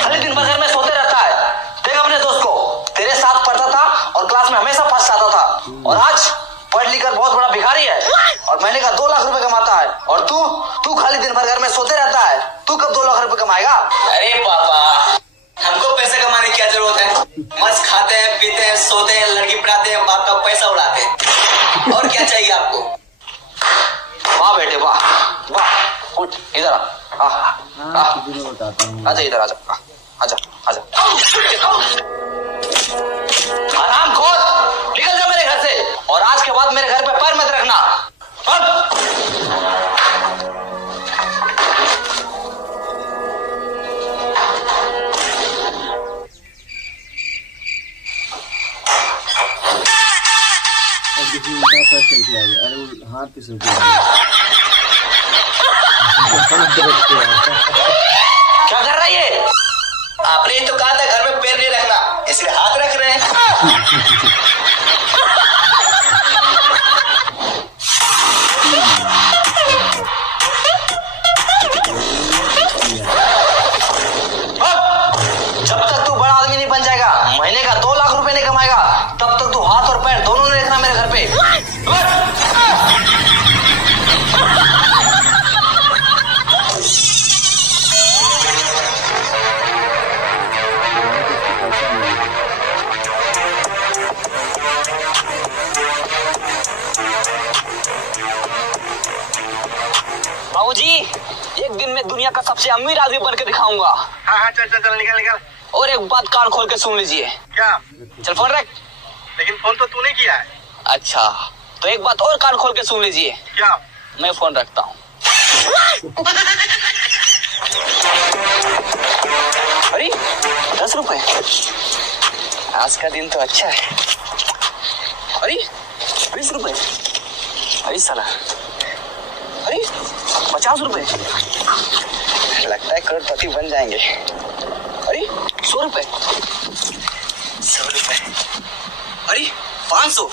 खाली दिन भर घर में सोते रहता है। देख अपने दोस्त को, तेरे साथ पढ़ता था और क्लास में हमेशा फर्स्ट आता था, और आज पढ़ लिख कर बहुत बड़ा भिखारी है और महीने का 2 लाख रुपए कमाता है। और तू खाली दिन भर घर में सोते रहता है। तू कब 2 लाख रुपए कमाएगा? अरे पापा, हमको पैसे कमाने की क्या जरूरत है? मस्त खाते हैं, पीते हैं, सोते हैं, लड़की पढ़ाते हैं, बाप का पैसा उड़ाते हैं। और क्या चाहिए आपको? वाह बेटे वाह वाह, उठ इधर आ, आजा इधर, आजा आजा आजा। आराम खोद, निकल जा मेरे घर से, और आज के बाद मेरे घर पे पैर मत रखना। अरे वो हाथ पे क्या कर रहा है ये? आपने ही तो कहा था घर में पैर नहीं रखना, इसलिए हाथ रख रहे हैं। जब तक तू बड़ा आदमी नहीं बन जाएगा, महीने का 2 लाख रुपए नहीं कमाएगा, तब तक तू हाथ और पैर दोनों नहीं रखना मेरे घर पे। बाबूजी, एक दिन मैं दुनिया का सबसे अमीर आदमी बन के दिखाऊंगा। हाँ चल चल चल, निकल निकल। और एक बात कान खोल के सुन लीजिए। क्या? चल फोन रख। लेकिन फोन तो तूने किया है। अच्छा, तो एक बात और कान खोल के सुन लीजिए। क्या? मैं फोन रखता हूँ। अरे 10 रुपए, आज का दिन तो अच्छा है। अरे 20 रुपए, अरे साला, अरे 50 रुपए, लगता है करोड़पति बन जाएंगे। अरे 100 रुपए, 100 रुपए, अरे 500,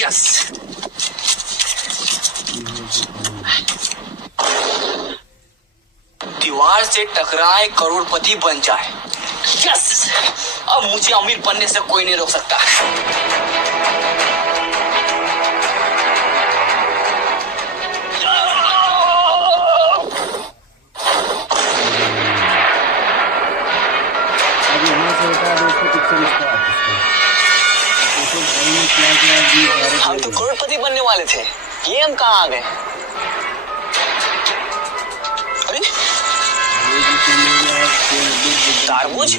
यस। दीवार से टकराए करोड़पति बन जाए, यस। अब मुझे अमीर बनने से कोई नहीं रोक सकता। हम तो करोड़पति बनने वाले थे, ये हम कहाँ आ गए? अरे तरबूज,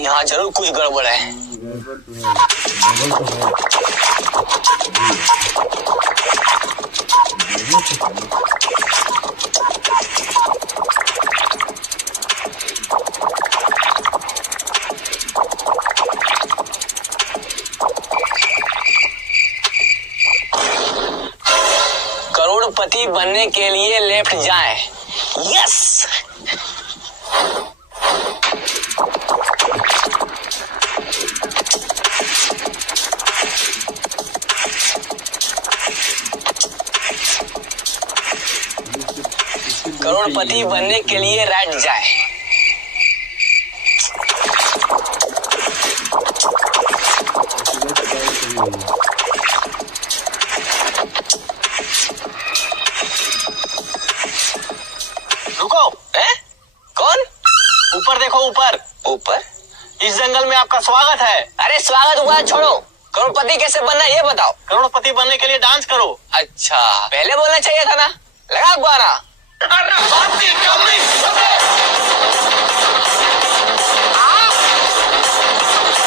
यहाँ जरूर कुछ गड़बड़ है। करोड़पति बनने के लिए लेफ्ट जाएं, यस। करोड़पति बनने के लिए राइट जाए। रुको, हैं? कौन? ऊपर देखो, ऊपर ऊपर। इस जंगल में आपका स्वागत है। अरे स्वागत हुआ छोड़ो, करोड़पति कैसे बनना ये बताओ। करोड़पति बनने के लिए डांस करो। अच्छा, पहले बोलना चाहिए था ना। लगा गुब्बारा।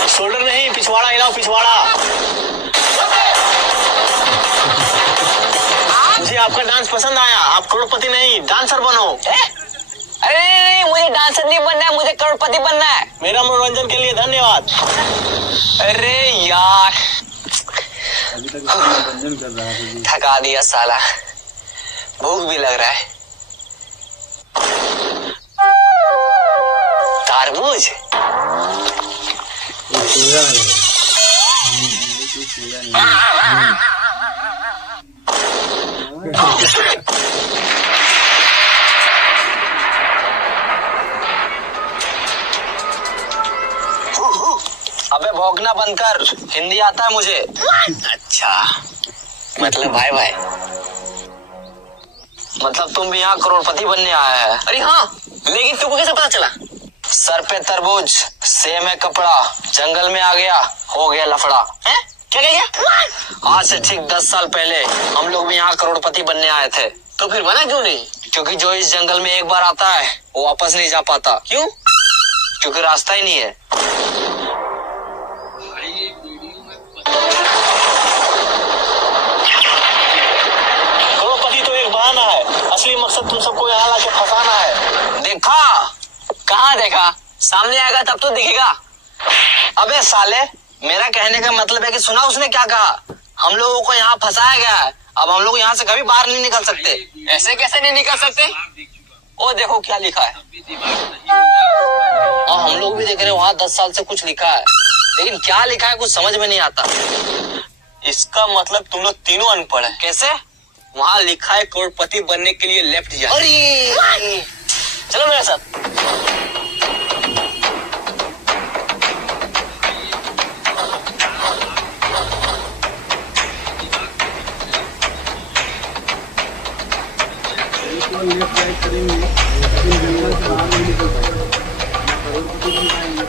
शोल्डर नहीं, पिछवाड़ा हिलाओ, पिछवाड़ा। मुझे आपका डांस पसंद आया। आप करोड़पति नहीं, डांसर बनो। अरे नहीं, मुझे डांसर नहीं बनना है, मुझे करोड़पति बनना है। मेरा मनोरंजन के लिए धन्यवाद। अरे यार, अभी तक मनोरंजन कर रहा है जी। थका दिया साला, भूख भी लग रहा है। तरबूज ये सोया है। ये सोया नहीं है। अबे भौंकना बंद कर, हिंदी आता है मुझे। अच्छा, मतलब भाई भाई। मतलब तुम भी यहाँ करोड़पति बनने आया है। अरे हाँ, लेकिन तुमको कैसे पता चला? सर पे तरबूज, सेम है कपड़ा, जंगल में आ गया, हो गया लफड़ा। है? क्या कह गया? आज से ठीक 10 साल पहले हम लोग भी यहाँ करोड़पति बनने आए थे। तो फिर बना क्यों नहीं? क्योंकि जो इस जंगल में एक बार आता है वो वापस नहीं जा पाता। क्यों? क्योंकि रास्ता ही नहीं है। करोड़पति तो एक बहाना है, असली मकसद तुम सबको यहाँ लाके फंसाना है। देखा? कहाँ देखा? सामने आएगा तब तो दिखेगा। अबे साले, मेरा कहने का मतलब है कि सुना उसने क्या कहा? हम लोगों को यहाँ फंसाया गया है, अब हम लोग यहाँ से कभी बाहर नहीं निकल सकते। ऐसे कैसे नहीं निकल सकते? ओ देखो क्या लिखा है। और हम लोग भी देख रहे हैं वहाँ 10 साल से कुछ लिखा है, लेकिन क्या लिखा है कुछ समझ में नहीं आता। इसका मतलब तुम लोग तीनों अनपढ़ है। कैसे? वहाँ लिखा है करोड़पति बनने के लिए लेफ्ट जा। अरे चलो मेरे साथ। इसको लेफ्ट राइट करेंगे लेकिन जंगल से बाहर नहीं निकल पाएंगे। करोड़पति बन पाएंगे।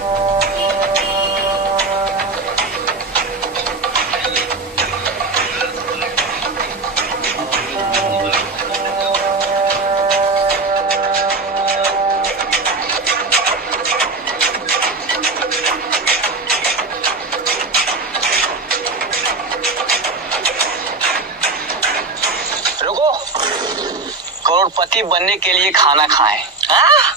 रुको, करोड़पति बनने के लिए खाना खाएं। हाँ?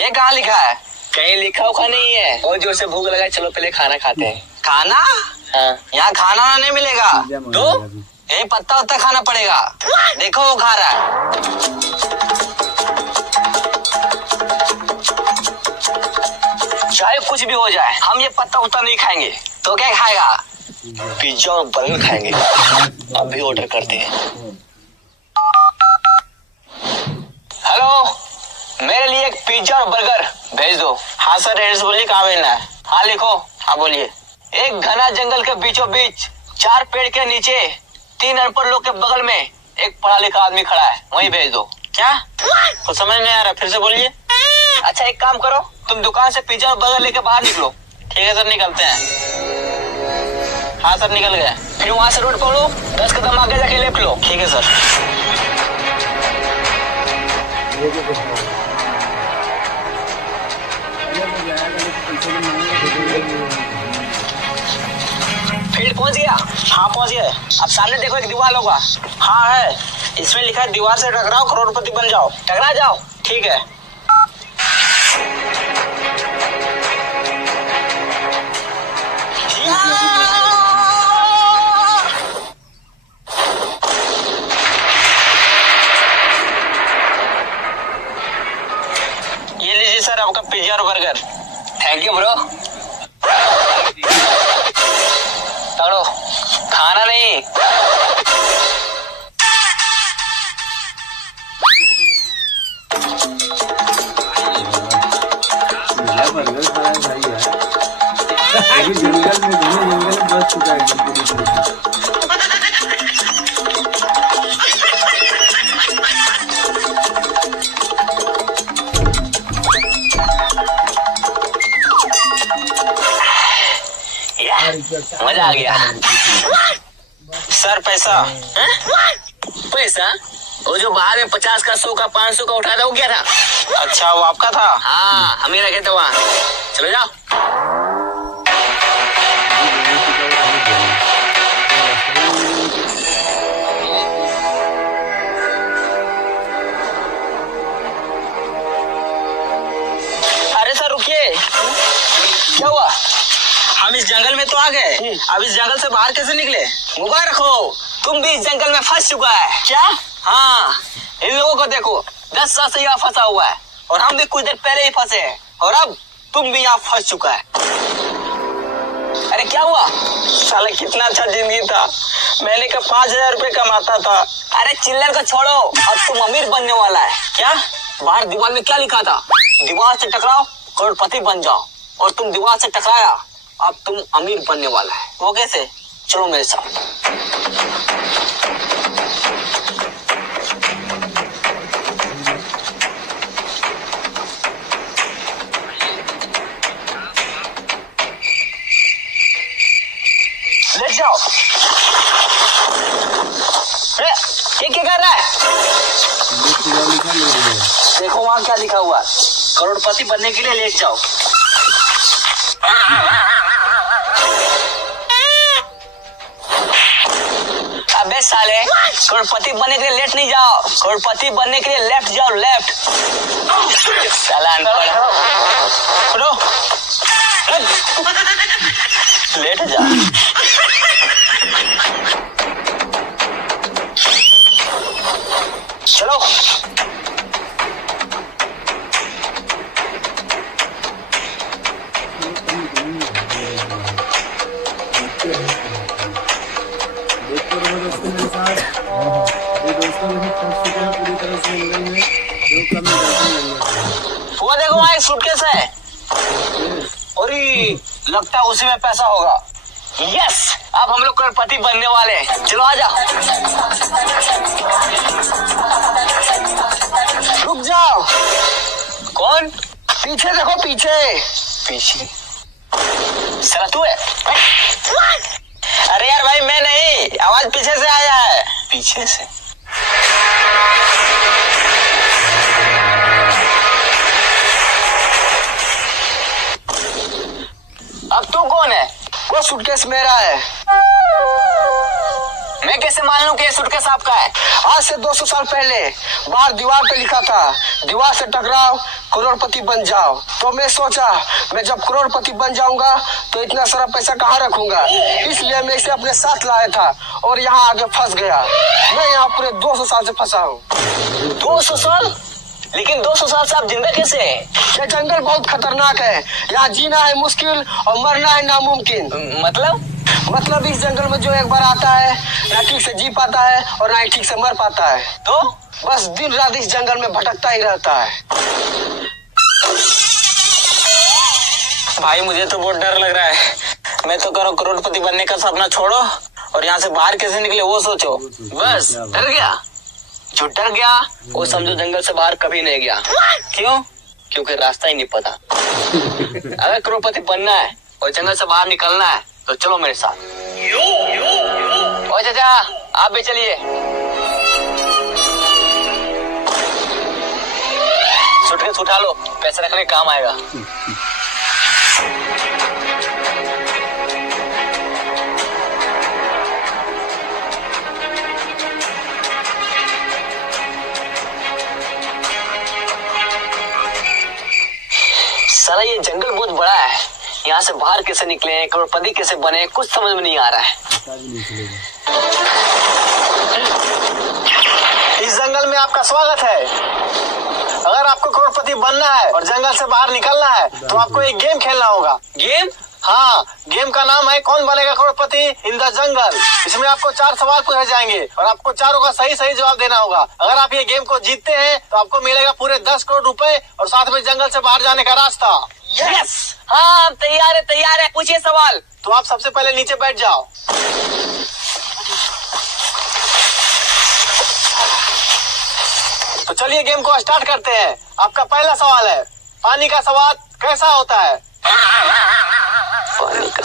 ये कहाँ लिखा है? कहीं लिखा उखा नहीं है। और जोर से भूख लगा है, चलो पहले खाना खाते हैं। खाना? हाँ। यहाँ खाना नहीं मिलेगा, पिज्जा तो? मंगाएगा अभी। यही पत्ता उत्ता खाना पड़ेगा। देखो वो खा रहा है। चाहे कुछ भी हो जाए, हम ये पत्ता उत्ता नहीं खाएंगे। तो क्या खाएगा? पिज्जा और बर्गर खाएंगे। अभी ऑर्डर करते हैं। हेलो, मेरे लिए एक पिज्जा और बर्गर भेज दो। हाँ सर, एड्रेस बोलिए कहाँ भेजना है। हाँ लिखो। हाँ बोलिए। एक घना जंगल के बीचों बीच 4 पेड़ के नीचे 3 अनपढ़ लोग के बगल में एक पढ़ा लिखा आदमी खड़ा है, वहीं भेज दो। क्या? कुछ समझ नहीं आ रहा, फिर से बोलिए। अच्छा एक काम करो, तुम दुकान से पिज्जा और बर्गर लेके बाहर निकलो। ठीक है सर, निकलते हैं। हाँ सर, निकल गए। फिर वहां से रोड पकड़ो, 10 कदम आगे जाके लेफ्ट लो। ठीक है सर। ये जो देखो। अगर मैं जाएगा लेकिन पैसे भी मांगेगा फील्ड पहुंच गया? हाँ पहुंच गए। अब सामने देखो एक दीवार होगा। हाँ है, इसमें लिखा है दीवार से टकराओ करोड़पति बन जाओ। टकरा जाओ। ठीक है। ये लीजिए सर आपका पिज्जा और बर्गर। Thank you bro. तड़ो, खाना नहीं। पिज्जा बर्गर खाया भाई यार। अभी जंगल में बस चुका है एकदम पूरी तरह से। मजा आ गया। सर पैसा। पैसा? वो जो बाहर में 50 का, 100 का, 500 का उठा था, वो क्या था? अच्छा, वो आपका था। हाँ, हम ही रखे थे वहाँ। चलो जाओ। अरे सर रुकिए। क्या हुआ? हम इस जंगल में तो आ गए, अब इस जंगल से बाहर कैसे निकले? मुबारक हो, तुम भी इस जंगल में फंस चुका है। क्या? हाँ, इन लोगों को देखो, 10 साल से यहाँ फंसा हुआ है और हम भी कुछ देर पहले ही फंसे हैं और अब तुम भी यहाँ फंस चुका है। अरे क्या हुआ? साले कितना अच्छा जिंदगी था, मैंने का 5,000 रुपए कमाता था। अरे चिल्लर को छोड़ो, अब तुम अमीर बनने वाला है। क्या? बाहर दीवार में क्या लिखा था? दीवार से टकराओ, करोड़पति बन जाओ। और तुम दीवार से टकराया, अब तुम अमीर बनने वाला है। वो कैसे? चलो मेरे साथ। लेट जाओ। ये क्या कर रहा है? देखो वहाँ क्या लिखा हुआ है, करोड़पति बनने के लिए लेट जाओ। अबे साले, करोड़पति बनने के लिए लेट नहीं जाओ, करोड़पति बनने के लिए लेफ्ट जाओ, लेफ्ट। साला अनपढ़। लेट जा। चलो। देखते रहो दोस्तों मेरे साथ। ये दोस्तों भी फंस चुके हैं पूरी तरह से जंगल में, जो कम नहीं। वो देखो वहाँ एक सूटकेस है। अरे लगता है उसी में पैसा होगा। यस, अब हम लोग करोड़पति बनने वाले हैं। चलो आजा। रुक जाओ। कौन? पीछे देखो, पीछे। पीछे साला तू है? अरे यार भाई मैं नहीं, आवाज पीछे से आया है। पीछे से? अब तू कौन है? वो सूटकेस मेरा है। मैं कैसे मान लूं कि ये सूटकेस आपका है? आज से 200 साल पहले बाहर दीवार पे लिखा था, दीवार से टकराओ, करोड़पति बन जाओ। तो मैं सोचा, मैं जब करोड़पति बन जाऊंगा तो इतना सारा पैसा कहाँ रखूंगा, इसलिए मैं इसे अपने साथ लाया था और यहाँ आके फंस गया। मैं यहाँ पूरे 200 साल से फंसा हूँ। 200 साल? लेकिन 200 साल से आप जिंदा कैसे हैं? ये जंगल बहुत खतरनाक है, यहाँ जीना है मुश्किल और मरना है नामुमकिन। मतलब इस जंगल में जो एक बार आता है, ना ठीक से जी पाता है और ना ही ठीक से मर पाता है। तो बस दिन रात इस जंगल में भटकता ही रहता है। भाई मुझे तो बहुत डर लग रहा है। मैं तो करो करोड़पति बनने का सपना छोड़ो और यहाँ से बाहर कैसे निकले वो सोचो। बस डर गया? जो डर गया वो समझो जंगल से बाहर कभी नहीं गया। क्यों? क्योंकि रास्ता ही नहीं पता। अगर करोड़पति बनना है और जंगल से बाहर निकलना है तो चलो मेरे साथ। ओ चाचा, आप भी चलिए। सूटकेस उठा लो, पैसे रखने काम आएगा। साला ये जंगल बहुत बड़ा है, यहाँ से बाहर कैसे निकले, करोड़पति कैसे बने, कुछ समझ में नहीं आ रहा है। इस जंगल में आपका स्वागत है। अगर आपको करोड़पति बनना है और जंगल से बाहर निकलना है तो आपको एक गेम खेलना होगा। गेम? हाँ, गेम का नाम है कौन बनेगा करोड़पति इन द जंगल। इसमें आपको 4 सवाल पूछे जाएंगे और आपको चारों का सही सही जवाब देना होगा। अगर आप ये गेम को जीतते हैं तो आपको मिलेगा पूरे 10 करोड़ रुपए और साथ में जंगल से बाहर जाने का रास्ता। यस, हाँ तैयार है, पूछिए सवाल। तो आप सबसे पहले नीचे बैठ जाओ। तो चलिए गेम को स्टार्ट करते हैं। आपका पहला सवाल है, पानी का स्वाद कैसा होता है? पानी का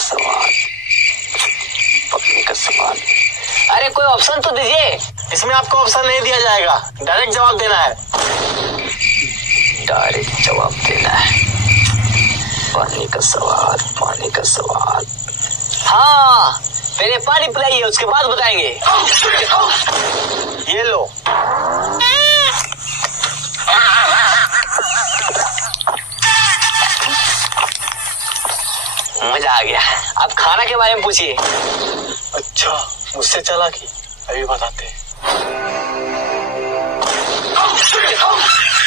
स्वाद। अरे कोई ऑप्शन तो दीजिए। इसमें आपको ऑप्शन नहीं दिया जाएगा, डायरेक्ट जवाब देना है। पानी का स्वाद। हाँ, पहले पानी पिलाइए, उसके बाद बताएंगे। ये लो। मजा आ गया। अब खाना के बारे में पूछिए। अच्छा, मुझसे चालाकी अभी बताते हैं।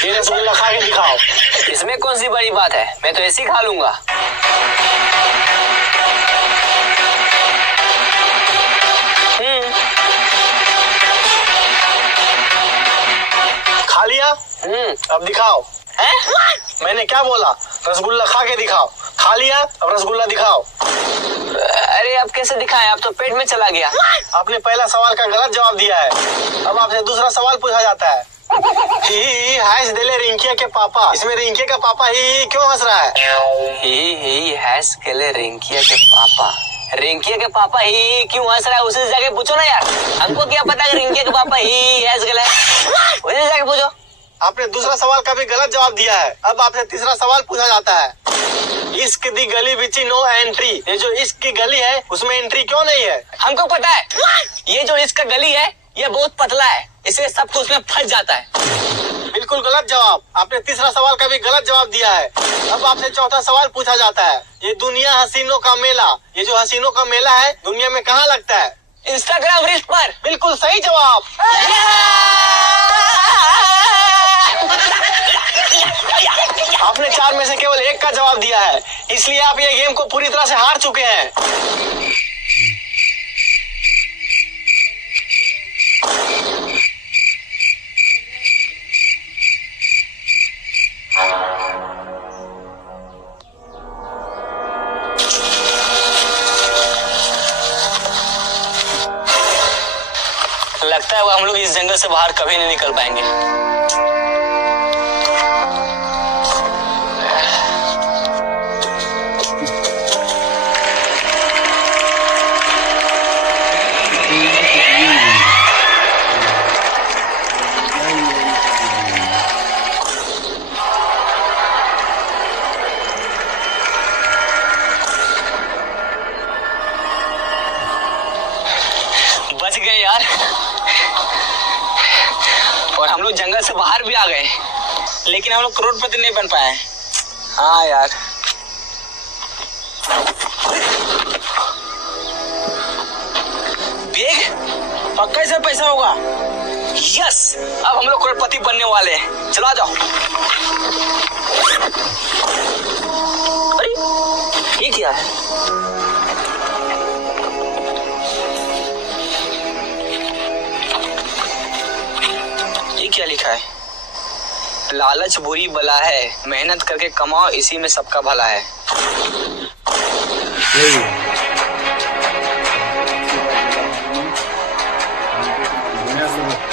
ये रसगुल्ला खा के दिखाओ। इसमें कौन सी बड़ी बात है, मैं तो ऐसे ही खा लूंगा। खा लिया? अब दिखाओ। हैं? मैंने क्या बोला? रसगुल्ला खा के दिखाओ। खा लिया, अब रसगुल्ला दिखाओ। अरे अब कैसे दिखाएं, अब तो पेट में चला गया। आपने पहला सवाल का गलत जवाब दिया है। अब आपसे दूसरा सवाल पूछा जाता है। ही हंस दिले रिंकिया के पापा। इसमें रिंकिया का पापा ही क्यों हंस रहा है? ही हंस के रिंकिया के पापा। रिंकिया के पापा ही क्यों हंस रहा है, उसे जाके पूछो ना यार। हमको क्या पता कि रिंकिया के पापा ही हंस गए, उसे जाके पूछो। आपने दूसरा सवाल का भी गलत जवाब दिया है। अब आपसे तीसरा सवाल पूछा जाता है। इश्क दी गली बिच नो एंट्री। ये जो इश्क की गली है उसमें एंट्री क्यों नहीं है? हमको पता है, ये जो इश्क का गली है ये बहुत पतला है, इसलिए सब कुछ उसमें फंस जाता है। बिल्कुल गलत जवाब। आपने तीसरा सवाल का भी गलत जवाब दिया है। अब आपसे चौथा सवाल पूछा जाता है। ये दुनिया हसीनों का मेला, ये जो हसीनों का मेला है दुनिया में कहाँ लगता है? इंस्टाग्राम रील्स पर। बिल्कुल सही जवाब। आपने 4 में से केवल 1 का जवाब दिया है, इसलिए आप ये गेम को पूरी तरह से हार चुके हैं। लगता है वो हम लोग इस जंगल से बाहर कभी नहीं निकल पाएंगे। बच गए यार, और हम लोग जंगल से बाहर भी आ गए, लेकिन हम लोग करोड़पति नहीं बन पाए। हाँ यार, बैग पक्का इसमें पैसा होगा। यस, अब हम लोग करोड़पति बनने वाले हैं। चलो आ जाओ। अरे ये क्या है? ये क्या लिखा है? लालच बुरी बला है, मेहनत करके कमाओ, इसी में सबका भला है। बढ़िया से